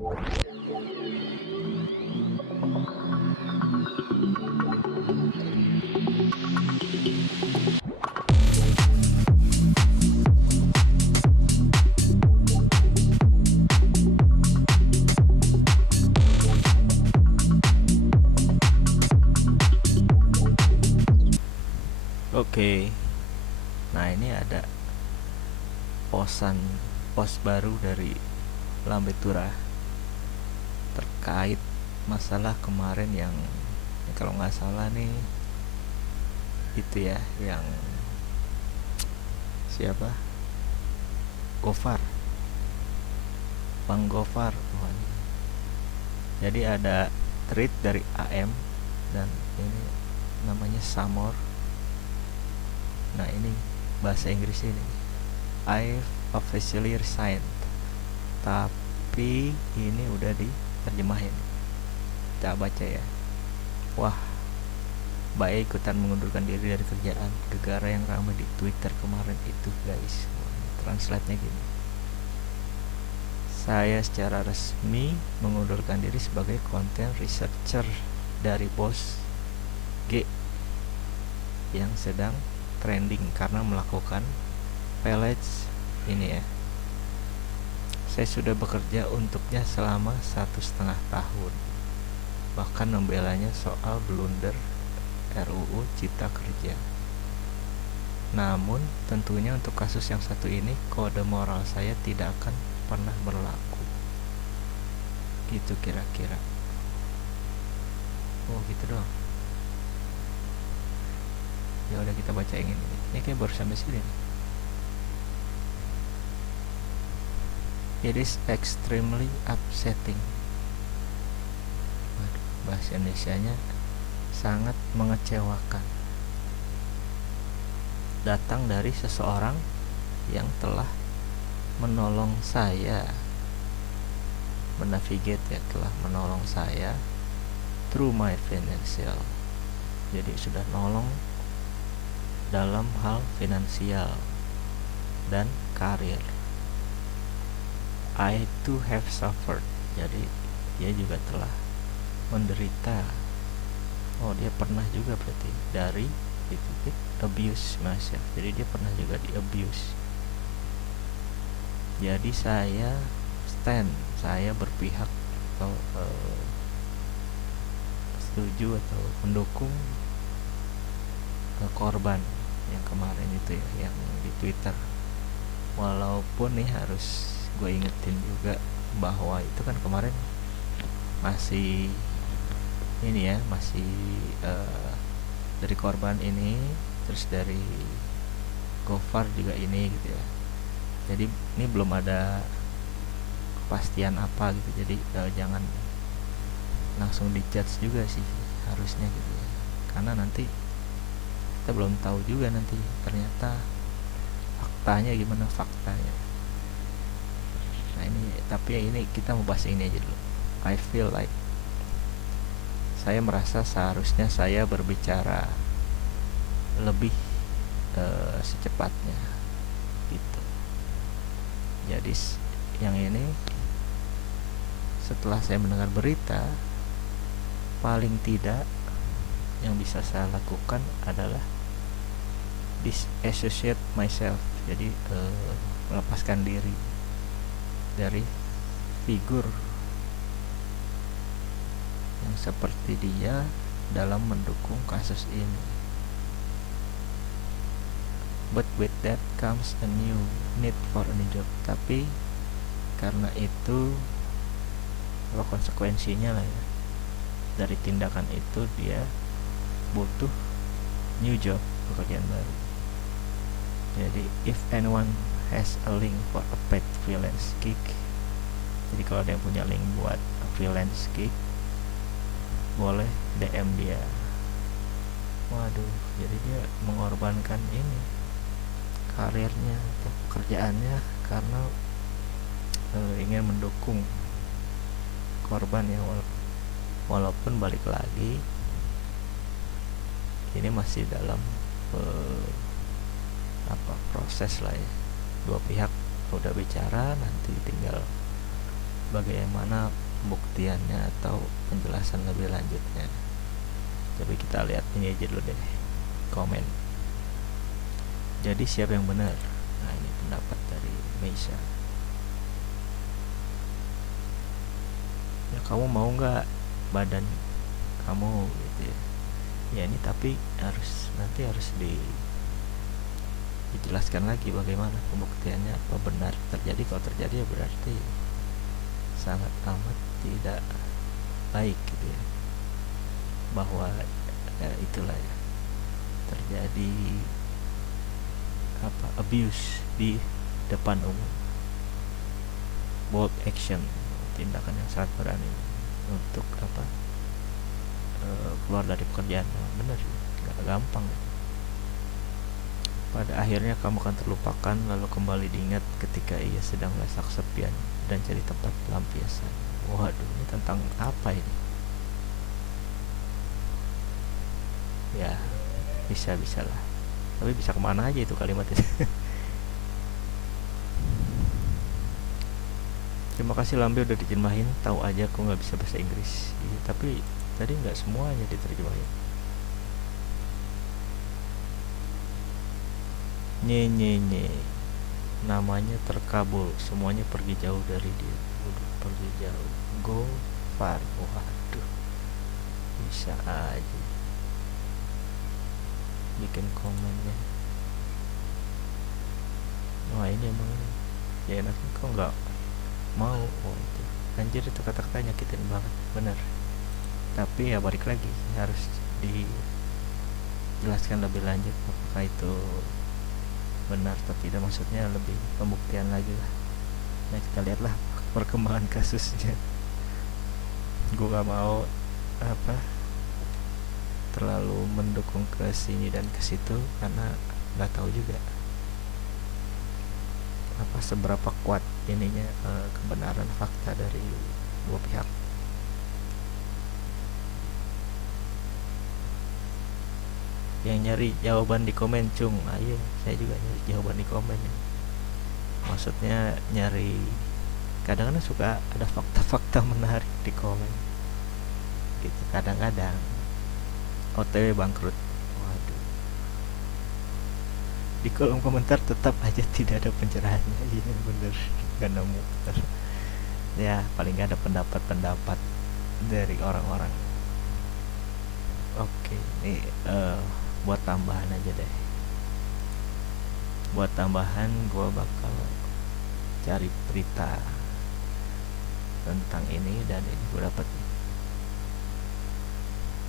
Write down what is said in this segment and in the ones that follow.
Oke, nah ini ada post baru dari Lambe Tura terkait masalah kemarin yang kalau nggak salah nih itu ya, yang siapa, Gofar, Bang Gofar. Jadi ada tweet dari AM dan ini namanya Samor. Nah ini bahasa Inggris ini, I've officially resigned, tapi ini udah diterjemahin, kita baca ya. Wah, Bae ikutan mengundurkan diri dari kerjaan, gegara yang ramai di Twitter kemarin itu guys. Translate-nya gini, saya secara resmi mengundurkan diri sebagai content researcher dari Bos G yang sedang trending karena melakukan pillage ini ya. Saya sudah bekerja untuknya selama 1,5 tahun, bahkan membelanya soal blunder RUU Cipta Kerja. Namun tentunya untuk kasus yang satu ini kode moral saya tidak akan pernah berlaku. Gitu kira-kira. Oh gitu doang. Ya udah kita baca yang ini. Ini kayak baru sampai sini. It is extremely upsetting. Bahasa Indonesianya sangat mengecewakan. Datang dari seseorang yang telah menolong saya menavigate ya, telah menolong saya through my financial. Jadi sudah nolong dalam hal finansial dan karir. I too have suffered. Jadi dia juga telah menderita. Oh dia pernah juga berarti dari abuse myself. Jadi dia pernah juga di abuse. Jadi saya stand, saya berpihak atau setuju atau mendukung korban yang kemarin itu ya, yang di Twitter. Walaupun nih harus gue ingetin juga bahwa itu kan kemarin masih ini ya, masih dari korban ini, terus dari Gofar juga ini gitu ya. Jadi ini belum ada kepastian apa gitu. Jadi jangan langsung dijudge juga sih harusnya gitu ya. Karena nanti kita belum tahu juga nanti ternyata faktanya gimana faktanya. Nah ini, tapi ya ini kita mau bahas ini aja dulu. I feel like, saya merasa seharusnya saya berbicara lebih secepatnya gitu. Jadi yang ini setelah saya mendengar berita, paling tidak yang bisa saya lakukan adalah disassociate myself. Jadi melepaskan diri dari figur yang seperti dia dalam mendukung kasus ini. But with that comes a new need for a new job. Tapi karena itu konsekuensinya lah ya, dari tindakan itu dia butuh new job, pekerjaan baru. Jadi if anyone has a link for a paid freelance gig, jadi kalau ada yang punya link buat freelance gig, boleh DM dia. Waduh, jadi dia mengorbankan ini karirnya atau pekerjaannya karena ingin mendukung korban ya. Walaupun balik lagi ini masih dalam proses lah ya, dua pihak udah bicara, nanti tinggal bagaimana pembuktiannya atau penjelasan lebih lanjutnya. Coba kita lihat ini aja dulu deh, komen. Jadi siapa yang benar? Nah, ini pendapat dari Meisha. Ya, kamu mau nggak badan kamu gitu ya? Ya ini tapi nanti harus dijelaskan lagi bagaimana pembuktiannya, apa benar terjadi. Kalau terjadi ya berarti sangat amat tidak baik gitu ya, bahwa ya itulah ya, terjadi abuse di depan umum, bold action, tindakan yang sangat berani untuk keluar dari pekerjaan. Benar, nggak gampang. Pada akhirnya kamu akan terlupakan, lalu kembali diingat ketika ia sedang merasa kesepian dan jadi tempat pelampiasan. Waduh, ini tentang apa ini? Ya, bisa lah. Tapi bisa kemana aja itu kalimat itu. Terima kasih Lambe udah diterjemahin. Tahu aja aku nggak bisa bahasa Inggris. Iya, tapi tadi nggak semuanya diterjemahin. Nye namanya terkabul, semuanya pergi jauh dari dia. Pergi jauh. Go far. Waduh, bisa aja bikin komennya. Wah, ini emang ya enaknya kok nggak mau. Oh, itu anjir, itu kata-kata nyakitin banget, bener. Tapi ya balik lagi, harus dijelaskan lebih lanjut apakah itu benar atau tidak, maksudnya lebih pembuktian lagi lah. Nah, kita lihatlah perkembangan kasusnya. Gue gak mau terlalu mendukung ke sini dan ke situ, karena nggak tahu juga seberapa kuat ininya kebenaran fakta dari dua pihak. Yang nyari jawaban di komen, Cung. Ayo, saya juga nyari jawaban di komen ya. Maksudnya nyari, kadang-kadang suka ada fakta-fakta menarik di komen gitu. Kadang-kadang OTW bangkrut. Waduh, di kolom komentar tetap aja tidak ada pencerahannya. Iya bener, gak nemu. Ya paling gak ada pendapat-pendapat dari orang-orang. Oke, nih buat tambahan aja deh. Buat tambahan, gue bakal cari berita tentang ini, dan ini gue dapet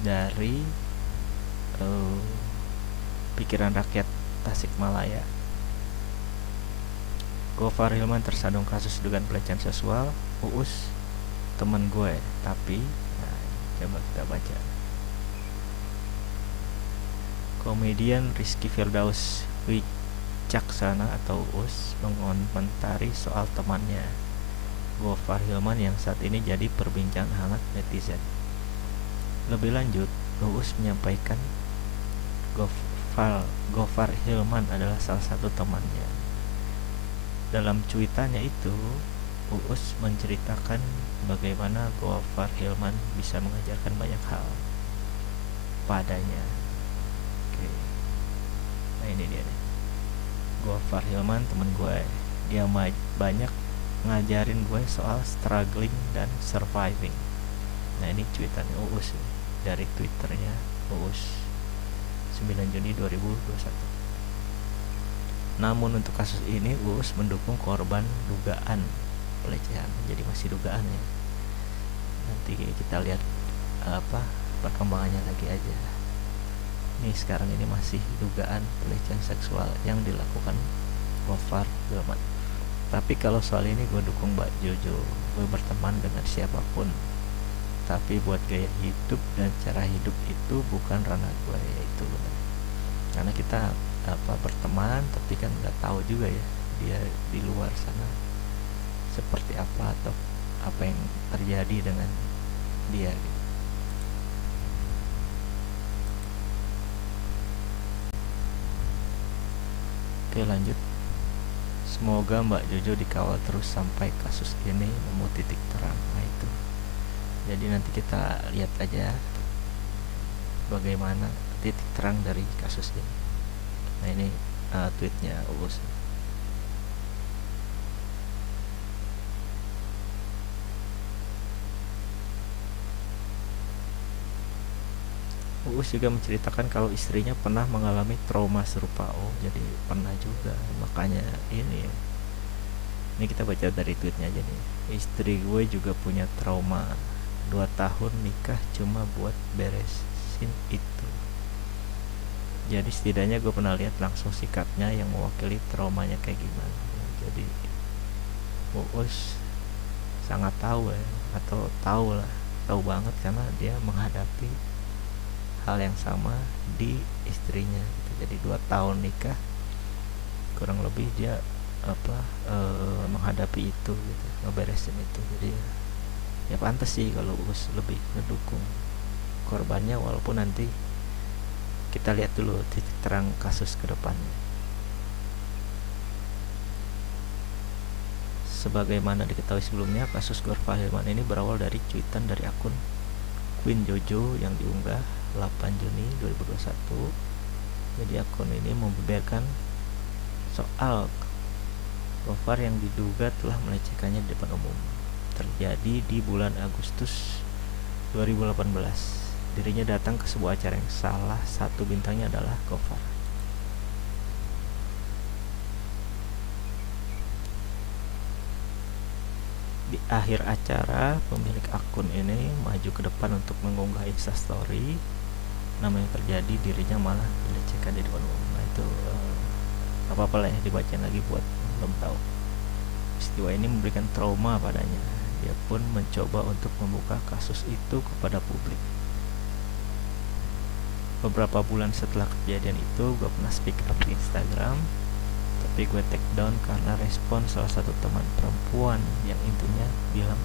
dari Pikiran Rakyat Tasikmalaya. Gofar Hilman tersandung kasus dugaan pelecehan seksual. Uus teman gue, tapi coba kita baca. Komedian Rizky Firdaus Wicaksana atau Uus mengomentari soal temannya Gofar Hilman yang saat ini jadi perbincangan hangat netizen. Lebih lanjut, Uus menyampaikan Gofar Hilman adalah salah satu temannya. Dalam cuitannya itu, Uus menceritakan bagaimana Gofar Hilman bisa mengajarkan banyak hal padanya. Oke. Nah, ini dia nih. Gofar Hilman temen gue, dia banyak ngajarin gue soal struggling dan surviving. Nah, ini cuitannya Uus dari Twitternya Uus 9 Juni 2021. Namun untuk kasus ini Uus mendukung korban dugaan pelecehan. Jadi masih dugaan ya. Nanti kita lihat perkembangannya lagi aja. Ini sekarang ini masih dugaan pelecehan seksual yang dilakukan Gofar Hilman. Tapi kalau soal ini gue dukung Mbak Jojo. Gue berteman dengan siapapun, tapi buat gaya hidup dan cara hidup itu bukan ranah gue. Ya itu benar. Karena kita berteman, tapi kan nggak tahu juga ya dia di luar sana seperti apa, atau apa yang terjadi dengan dia gitu. Oke, lanjut. semoga Mbak Jojo dikawal terus sampai kasus ini nemu titik terang. Nah itu, jadi nanti kita lihat aja bagaimana titik terang dari kasus ini. Nah ini tweetnya Uus. Uus juga menceritakan kalau istrinya pernah mengalami trauma serupa. Oh jadi pernah juga, makanya ini kita baca dari tweetnya aja nih. Istri gue juga punya trauma, 2 tahun nikah cuma buat beresin itu. Jadi setidaknya gue pernah lihat langsung sikapnya yang mewakili traumanya kayak gimana. Jadi Uus sangat tahu ya, atau tahu banget karena dia menghadapi hal yang sama di istrinya gitu. Jadi 2 tahun nikah kurang lebih dia menghadapi itu gitu, ngeberesin itu. Jadi ya pantas sih kalau Uus lebih ngedukung korbannya, walaupun nanti kita lihat dulu titik terang kasus ke depannya. Sebagaimana diketahui sebelumnya, kasus Gofar Hilman ini berawal dari cuitan dari akun Queen Jojo yang diunggah 8 Juni 2021. Jadi akun ini membeberkan soal Gofar yang diduga telah melecehkannya di depan umum. Terjadi di bulan Agustus 2018. Dirinya datang ke sebuah acara yang salah satu bintangnya adalah Gofar. Di akhir acara, pemilik akun ini maju ke depan untuk mengunggah instastory. Nama yang terjadi, dirinya malah dilecehkan di depan umum. Nah itu apa-apa lah ya, dibacain lagi buat belum tahu. Peristiwa ini memberikan trauma padanya. Dia pun mencoba untuk membuka kasus itu kepada publik. Beberapa bulan setelah kejadian itu, gue pernah speak up di Instagram, tapi gue take down karena respon salah satu teman perempuan yang intinya bilang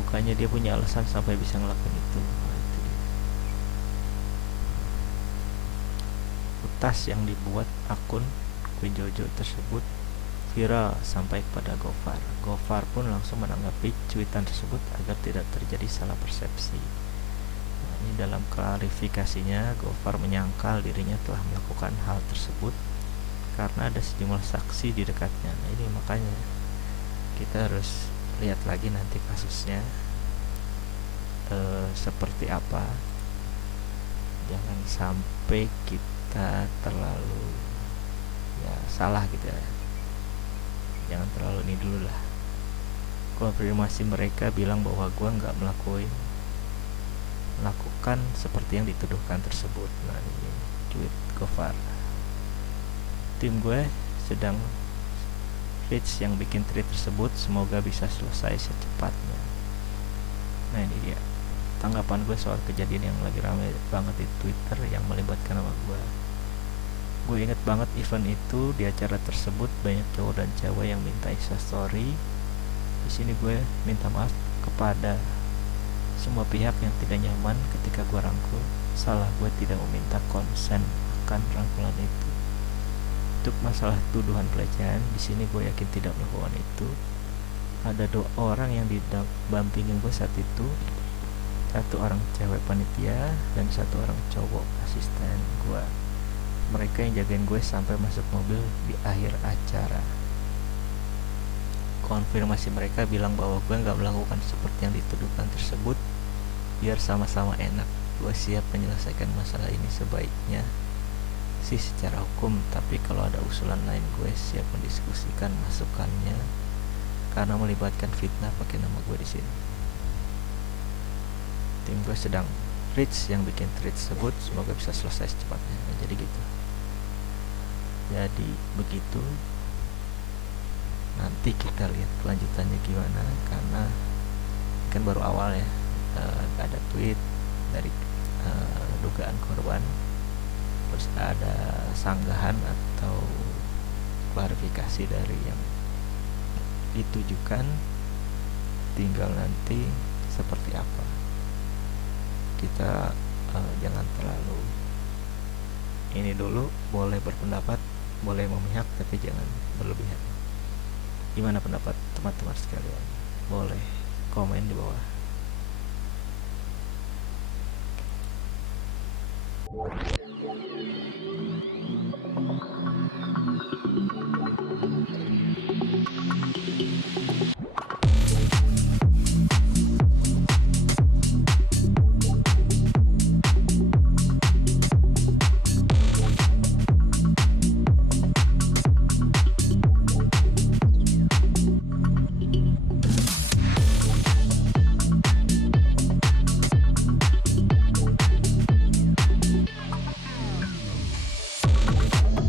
bukannya dia punya alasan sampai bisa ngelakuin itu. Nah, itu dia. Utas yang dibuat akun Queen Jojo tersebut viral sampai kepada Gofar. Gofar pun langsung menanggapi cuitan tersebut agar tidak terjadi salah persepsi. Nah, ini dalam klarifikasinya, Gofar menyangkal dirinya telah melakukan hal tersebut karena ada sejumlah saksi di dekatnya. Nah ini makanya kita harus lihat lagi nanti kasusnya seperti apa. Jangan sampai kita terlalu salah gitu ya. Jangan terlalu ini dulu lah. Konfirmasi mereka bilang bahwa gue nggak melakukan seperti yang dituduhkan tersebut. Nah ini tweet Gofar. Tim gue sedang reach yang bikin tweet tersebut, semoga bisa selesai secepatnya. Nah ini dia tanggapan gue soal kejadian yang lagi rame banget di Twitter yang melibatkan nama gue. Gue inget banget event itu. Di acara tersebut banyak cowok dan cewek yang minta instastory. Di sini gue minta maaf kepada semua pihak yang tidak nyaman ketika gue rangkul. Salah gue tidak meminta konsen akan rangkulan itu. Untuk masalah tuduhan pelecehan, di sini gue yakin tidak melakukan itu. Ada 2 orang yang didampingin gue saat itu, 1 orang cewek panitia dan 1 orang cowok asisten gue. Mereka yang jagain gue sampai masuk mobil di akhir acara. Konfirmasi mereka bilang bahwa gue nggak melakukan seperti yang dituduhkan tersebut. Biar sama-sama enak, gue siap menyelesaikan masalah ini sebaiknya sih secara hukum, tapi kalau ada usulan lain gue siap mendiskusikan masukannya karena melibatkan fitnah pakai nama gue di sini. Tim gue sedang reach yang bikin tweet tersebut, semoga bisa selesai secepatnya. Nah, jadi gitu. Jadi begitu. Nanti kita lihat kelanjutannya gimana, karena kan baru awal ya. Ada tweet dari dugaan korban, terus ada sanggahan atau klarifikasi dari yang ditujukan. Tinggal nanti seperti apa. Kita jangan terlalu ini dulu, boleh berpendapat, boleh memihak tapi jangan berlebihan. Gimana pendapat teman-teman sekalian? Boleh komen di bawah.